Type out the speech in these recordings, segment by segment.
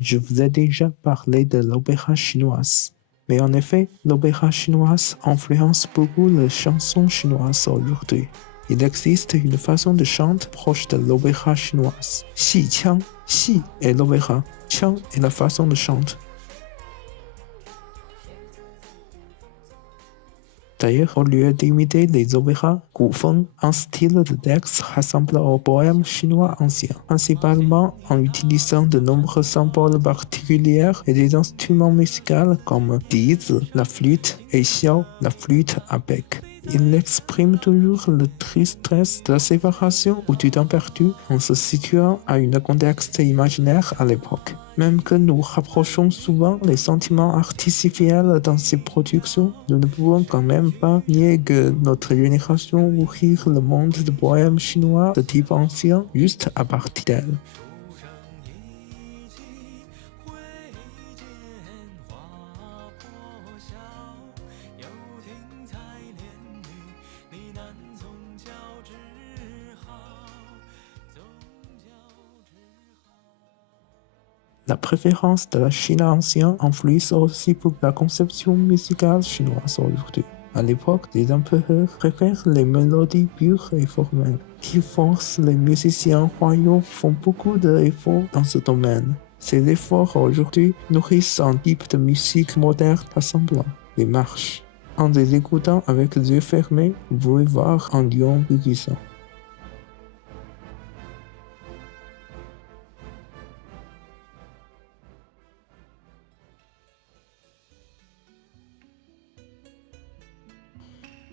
Je vous ai déjà parlé de l'opéra chinoise. Mais en effet, l'opéra chinoise influence beaucoup les chansons chinoises aujourd'hui. Il existe une façon de chanter proche de l'opéra chinoise. Xi qiang, xi est l'opéra, qiang est la façon de chanter. D'ailleurs, au lieu d'imiter les opéras gufeng, un style de texte ressemble au poème chinois ancien, principalement en utilisant de nombreux symboles particuliers et des instruments musicaux comme dizi, la flûte, et xiao, la flûte à bec. Il exprime toujours la tristesse de la séparation ou du temps perdu en se situant à un contexte imaginaire à l'époque. Même que nous rapprochons souvent les sentiments artificiels dans ces productions, nous ne pouvons quand même pas nier que notre génération ouvrit le monde de poèmes chinois de type ancien juste à partir d'elle. La préférence de la Chine ancienne influe aussi pour la conception musicale chinoise aujourd'hui. À l'époque, les empereurs préfèrent les mélodies pures et formelles, qui forcent les musiciens royaux font beaucoup d'efforts dans ce domaine. Ces efforts aujourd'hui nourrissent un type de musique moderne assemblant, les marches. En les écoutant avec les yeux fermés, vous pouvez voir un lion puissant.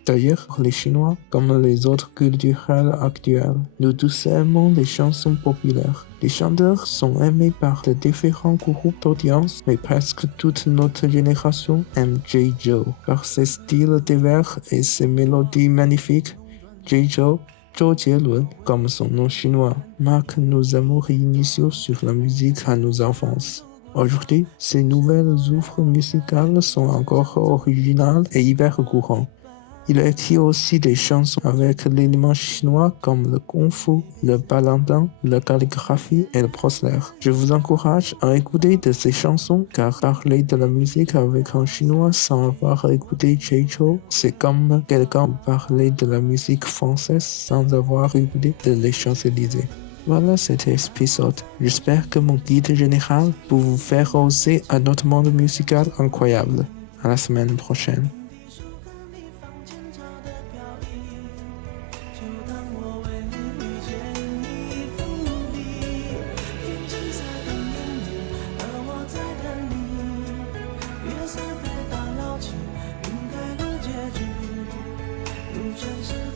D'ailleurs, les Chinois, comme les autres culturels actuels, nous tous aimons les chansons populaires. Les chanteurs sont aimés par de différents groupes d'audience, mais presque toute notre génération aime Jay Zhou. Par ses styles divers et ses mélodies magnifiques, Jay Zhou, Zhou Jielun, comme son nom chinois, marque nos amours initiaux sur la musique à nos enfances. Aujourd'hui, ces nouvelles œuvres musicales sont encore originales et hyper courantes. Il a écrit aussi des chansons avec l'élément chinois comme le kung fu, le balandin, la calligraphie et le prosler. Je vous encourage à écouter de ces chansons car parler de la musique avec un chinois sans avoir écouté Jay Zhou, c'est comme quelqu'un parler de la musique française sans avoir écouté de les Champs-Élysées. Voilà cet épisode. J'espère que mon guide général peut vous faire oser un autre monde musical incroyable. À la semaine prochaine.是